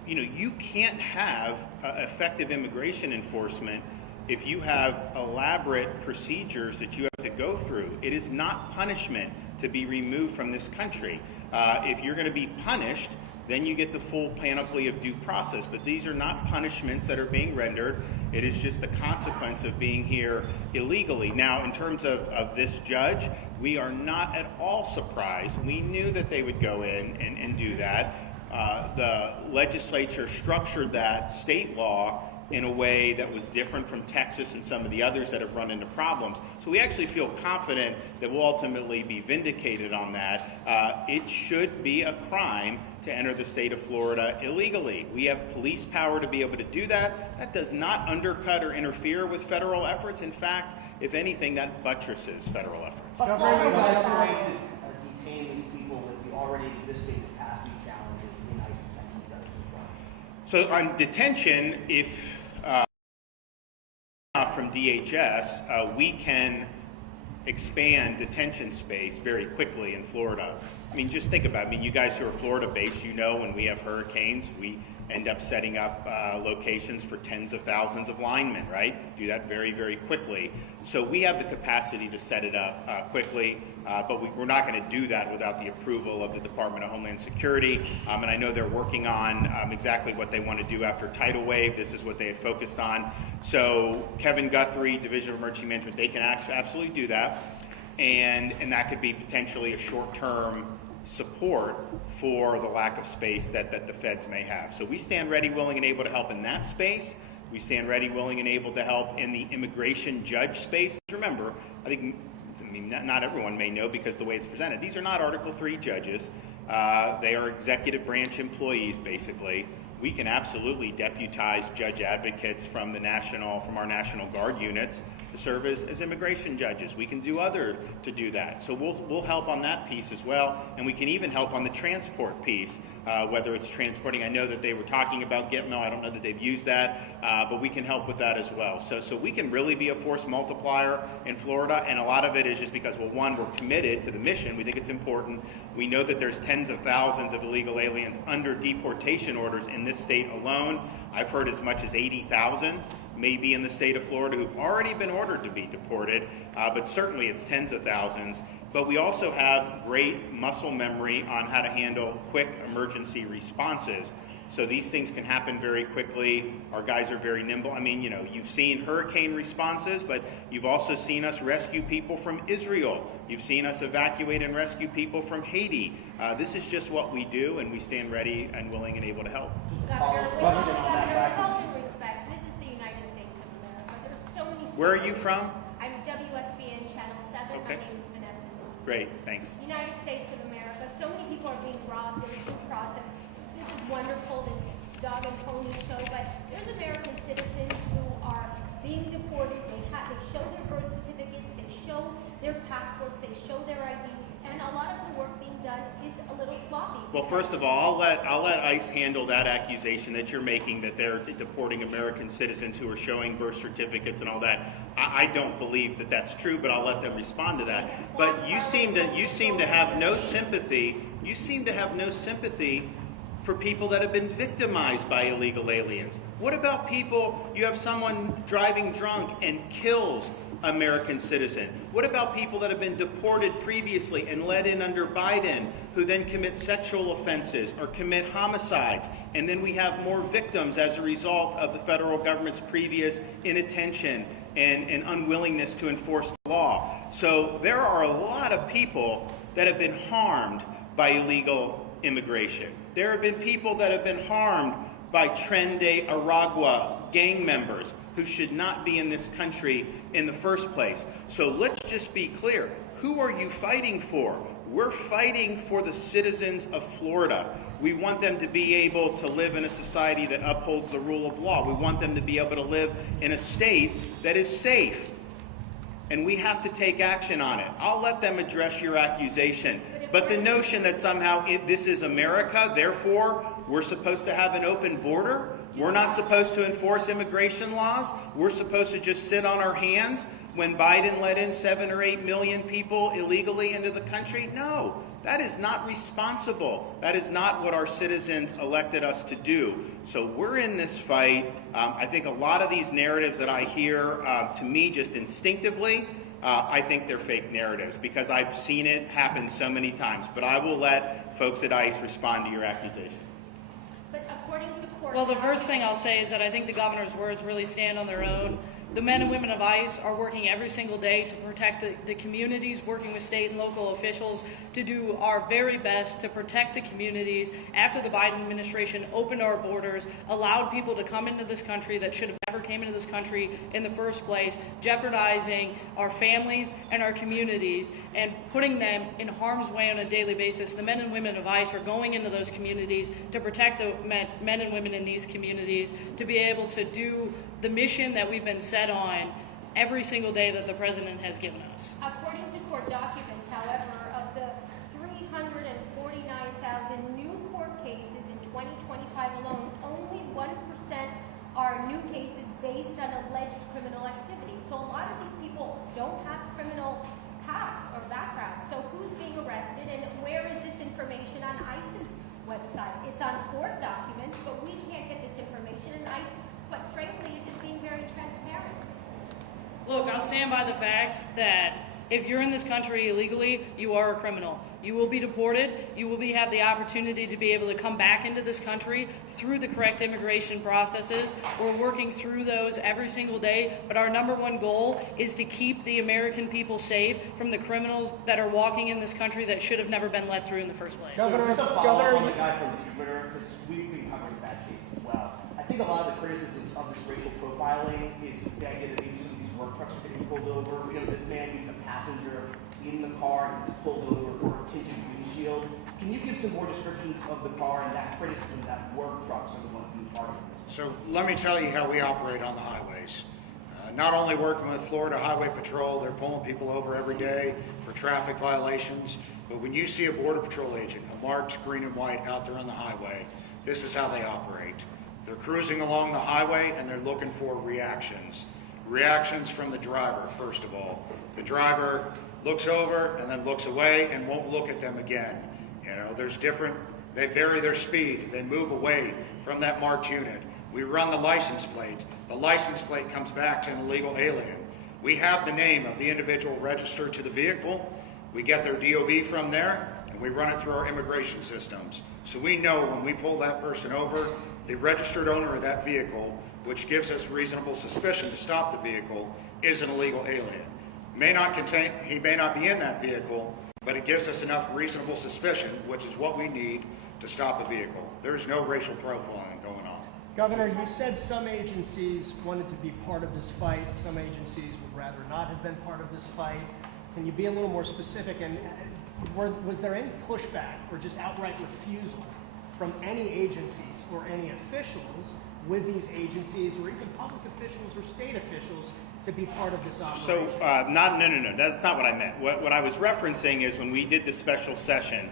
you can't have effective immigration enforcement if you have elaborate procedures that you have to go through. It is not punishment to be removed from this country. If you're going to be punished, then you get the full panoply of due process. But these are not punishments that are being rendered. It is just the consequence of being here illegally. Now, in terms of this judge, we are not at all surprised. We knew that they would go in and do that. The legislature structured that state law in a way that was different from Texas and some of the others that have run into problems. So we actually feel confident that we'll ultimately be vindicated on that. It should be a crime to enter the state of Florida illegally. We have police power to be able to do that. That does not undercut or interfere with federal efforts. In fact, if anything, that buttresses federal efforts. Governor, are you way to detain these people with the already existing capacity challenges in ICE detention centers as well? So on detention, if from DHS, we can expand detention space very quickly in Florida. I mean, just think about it. I mean, you guys who are Florida-based, when we have hurricanes, we end up setting up locations for tens of thousands of linemen, right? Do that very, very quickly. So we have the capacity to set it up quickly, but we're not going to do that without the approval of the Department of Homeland Security. And I know they're working on exactly what they want to do after tidal wave. This is what they had focused on. So Kevin Guthrie, Division of Emergency Management, they can absolutely do that. And that could be potentially a short-term support for the lack of space that the feds may have. So we stand ready, willing, and able to help in that space. We stand ready, willing, and able to help in the immigration judge space. Remember, not everyone may know because the way it's presented. These are not Article III judges. They are executive branch employees, basically. We can absolutely deputize judge advocates from our National Guard units to serve as immigration judges. We can do other to do that. So we'll help on that piece as well, and we can even help on the transport piece, whether it's transporting. I know that they were talking about Gitmo. I don't know that they've used that, but we can help with that as well. So we can really be a force multiplier in Florida, and a lot of it is just because, well, one, we're committed to the mission. We think it's important. We know that there's tens of thousands of illegal aliens under deportation orders in this state alone. I've heard as much as 80,000 maybe in the state of Florida who've already been ordered to be deported, but certainly it's tens of thousands. But we also have great muscle memory on how to handle quick emergency responses. So these things can happen very quickly. Our guys are very nimble. I mean, you've seen hurricane responses, but you've also seen us rescue people from Israel. You've seen us evacuate and rescue people from Haiti. This is just what we do, and we stand ready and willing and able to help. Where are you from? I'm WSBN Channel 7. Okay. My name is Madison. Great, thanks. United States of America. So many people are being robbed. There's due process. This is wonderful, this dog and pony show, but there's American citizens who are being deported. They show their birth certificates, they show their passports, they show their IDs, and a lot of the work being done is a little sloppy. Well, first of all, I'll let ICE handle that accusation that you're making, that they're deporting American citizens who are showing birth certificates and all that. I don't believe that that's true, but I'll let them respond to that. But you seem to have no sympathy. You seem to have no sympathy for people that have been victimized by illegal aliens. What about people, you have someone driving drunk and kills American citizen? What about people that have been deported previously and let in under Biden, who then commit sexual offenses or commit homicides? And then we have more victims as a result of the federal government's previous inattention and unwillingness to enforce the law. So there are a lot of people that have been harmed by illegal immigration. There have been people that have been harmed by Tren de Aragua gang members who should not be in this country in the first place. So let's just be clear. Who are you fighting for? We're fighting for the citizens of Florida. We want them to be able to live in a society that upholds the rule of law. We want them to be able to live in a state that is safe. And we have to take action on it. I'll let them address your accusation. But the notion that somehow this is America, therefore we're supposed to have an open border, we're not supposed to enforce immigration laws, we're supposed to just sit on our hands when Biden let in 7 or 8 million people illegally into the country? No, that is not responsible. That is not what our citizens elected us to do. So we're in this fight. I think a lot of these narratives that I hear, to me, just instinctively, I think they're fake narratives because I've seen it happen so many times. But I will let folks at ICE respond to your accusation. But according to the court... Well, the first thing I'll say is that I think the governor's words really stand on their own. The men and women of ICE are working every single day to protect the communities, working with state and local officials to do our very best to protect the communities after the Biden administration opened our borders, allowed people to come into this country that should have never came into this country in the first place, jeopardizing our families and our communities and putting them in harm's way on a daily basis. The men and women of ICE are going into those communities to protect the men and women in these communities, to be able to do the mission that we've been set on every single day that the president has given us. According to court documents, however, of the 349,000 new court cases in 2025 alone, only 1% are new cases based on alleged criminal activity. So a lot of these people don't have criminal past or background. So who's being arrested and where is this information on ICE's website? It's on court documents, but we can't get this information, and ICE, but frankly, isn't being very transparent. Look, I'll stand by the fact that if you're in this country illegally, you are a criminal. You will be deported. You will have the opportunity to be able to come back into this country through the correct immigration processes. We're working through those every single day, but our #1 goal is to keep the American people safe from the criminals that are walking in this country that should have never been let through in the first place. Just to follow up on the guy from Distributor, because we've been covering that case as well. I think a lot of the criticisms of this racial profiling is the idea that maybe some of these work trucks are getting pulled over. We know this man, he was a passenger in the car and was pulled over for a tinted windshield. Can you give some more descriptions of the car and that criticism that work trucks are the ones being part of this? So let me tell you how we operate on the highways. Not only working with Florida Highway Patrol, they're pulling people over every day for traffic violations, but when you see a Border Patrol agent, a marked green and white out there on the highway, this is how they operate. They're cruising along the highway and they're looking for reactions. Reactions from the driver, first of all. The driver looks over and then looks away and won't look at them again. You know, there's different, they vary their speed, they move away from that marked unit. We run the license plate. The license plate comes back to an illegal alien. We have the name of the individual registered to the vehicle. We get their DOB from there and we run it through our immigration systems. So we know when we pull that person over, the registered owner of that vehicle, which gives us reasonable suspicion to stop the vehicle, is an illegal alien. He may not be in that vehicle, but it gives us enough reasonable suspicion, which is what we need to stop a vehicle. There is no racial profiling going on. Governor, you said some agencies wanted to be part of this fight. Some agencies would rather not have been part of this fight. Can you be a little more specific? And was there any pushback or just outright refusal from any agencies or any officials with these agencies or even public officials or state officials to be part of this operation? So, no, that's not what I meant. What I was referencing is when we did the special session,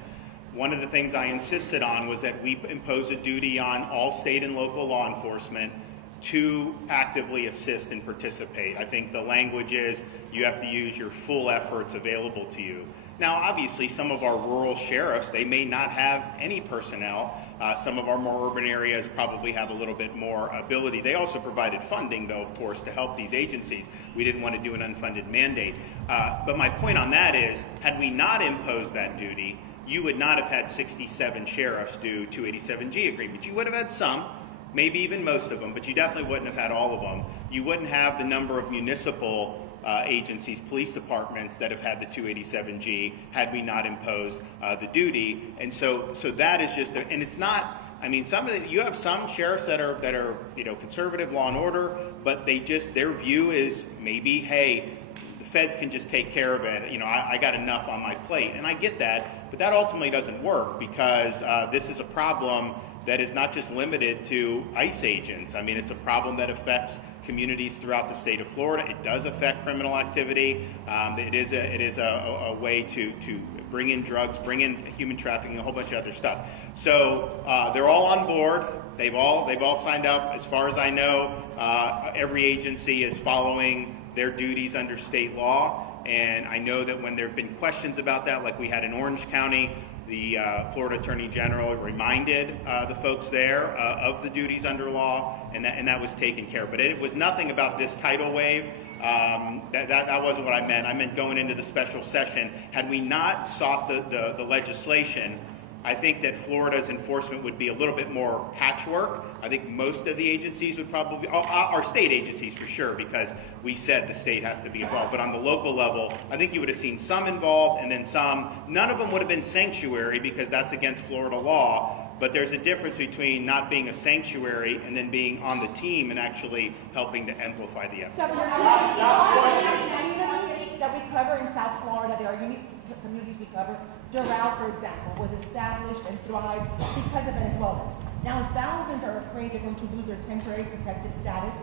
one of the things I insisted on was that we impose a duty on all state and local law enforcement to actively assist and participate. I think the language is you have to use your full efforts available to you. Now, obviously, some of our rural sheriffs, they may not have any personnel. Some of our more urban areas probably have a little bit more ability. They also provided funding, though, of course, to help these agencies. We didn't want to do an unfunded mandate. But my point on that is, had we not imposed that duty, you would not have had 67 sheriffs do 287G agreements. You would have had some, maybe even most of them, but you definitely wouldn't have had all of them. You wouldn't have the number of municipal agencies, police departments that have had the 287G had we not imposed the duty. And so that is just, and it's not, I mean, you have some sheriffs that are conservative, law and order, but their view is maybe, hey, the feds can just take care of it. I got enough on my plate, and I get that, but that ultimately doesn't work because this is a problem that is not just limited to ICE agents. I mean, it's a problem that affects communities throughout the state of Florida. It does affect criminal activity. It is a way to bring in drugs, bring in human trafficking, a whole bunch of other stuff. So they're all on board. They've all signed up. As far as I know, every agency is following their duties under state law. And I know that when there have been questions about that, like we had in Orange County, the Florida Attorney General reminded the folks there of the duties under law, and that was taken care of. But it was nothing about this tidal wave. That wasn't what I meant. I meant going into the special session. Had we not sought the legislation, I think that Florida's enforcement would be a little bit more patchwork. I think most of the agencies would probably, our state agencies for sure, because we said the state has to be involved. But on the local level, I think you would have seen some involved and then some. None of them would have been sanctuary because that's against Florida law. But there's a difference between not being a sanctuary and then being on the team and actually helping to amplify the effort. That we cover in South Florida, there are unique communities we cover. Doral, for example, was established and thrived because of Venezuelans. Now thousands are afraid they're going to lose their temporary protective status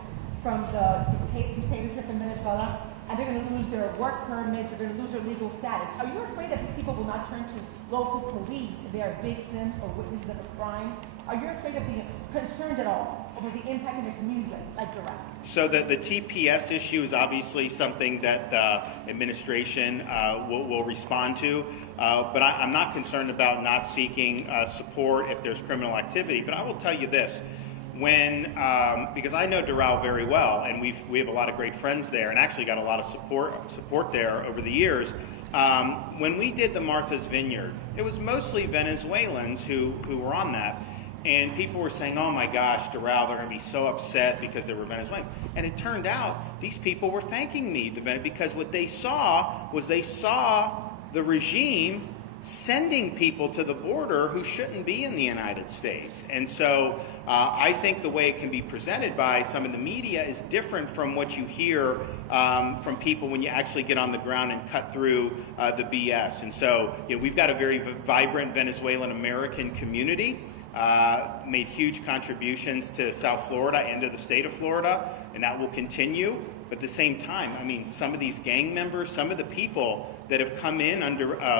from the dictatorship in Venezuela, and they're going to lose their work permits, they're going to lose their legal status. Are you afraid that these people will not turn to local police if they are victims or witnesses of a crime? Are you afraid of being concerned at all over the impact in the community like Doral? So the TPS issue is obviously something that administration will respond to, but I'm not concerned about not seeking support if there's criminal activity. But I will tell you this. Because I know Doral very well, and we have a lot of great friends there, and actually got a lot of support there over the years. When we did the Martha's Vineyard, it was mostly Venezuelans who were on that, and people were saying, "Oh my gosh, Doral, they're going to be so upset because there were Venezuelans." And it turned out these people were thanking me because what they saw was the regime sending people to the border who shouldn't be in the United States. And so I think the way it can be presented by some of the media is different from what you hear from people when you actually get on the ground and cut through the BS. And so we've got a very vibrant Venezuelan American community, made huge contributions to South Florida and to the state of Florida, and that will continue. But at the same time, I mean, some of these gang members, some of the people that have come in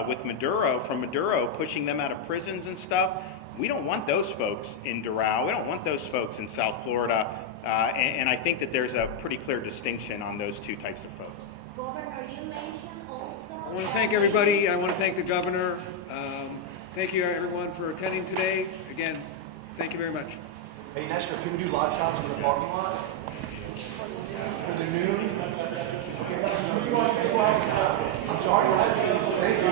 with Maduro, pushing them out of prisons and stuff, we don't want those folks in Doral. We don't want those folks in South Florida. And I think that there's a pretty clear distinction on those two types of folks. Governor, you mentioned also. I want to thank everybody. I want to thank the governor. Thank you, everyone, for attending today. Again, thank you very much. Hey, Nestor, can we do live shots in the parking lot? For the noon? Okay, I'm sorry, thank you.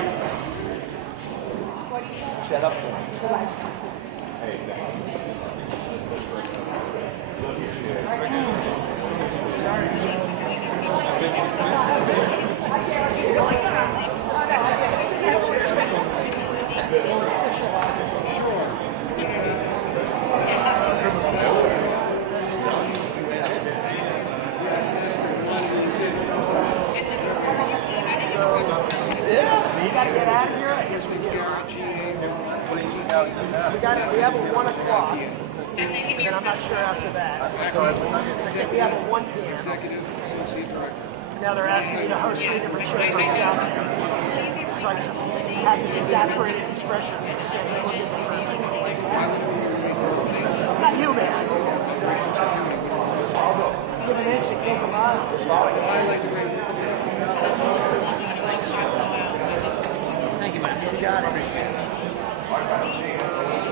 Shut up for me. Hey, Sure. Yeah, we gotta get out of here. I guess we get we have a 1 o'clock, and I'm not sure after that. I said we have a 1 p.m. Executive Associate Director. Now they're asking me to host 3 different shows on South. So I just have this exasperated expression. They just said, just look at the person. Not you, man. Give an inch to kick them out. I like the great work. got it.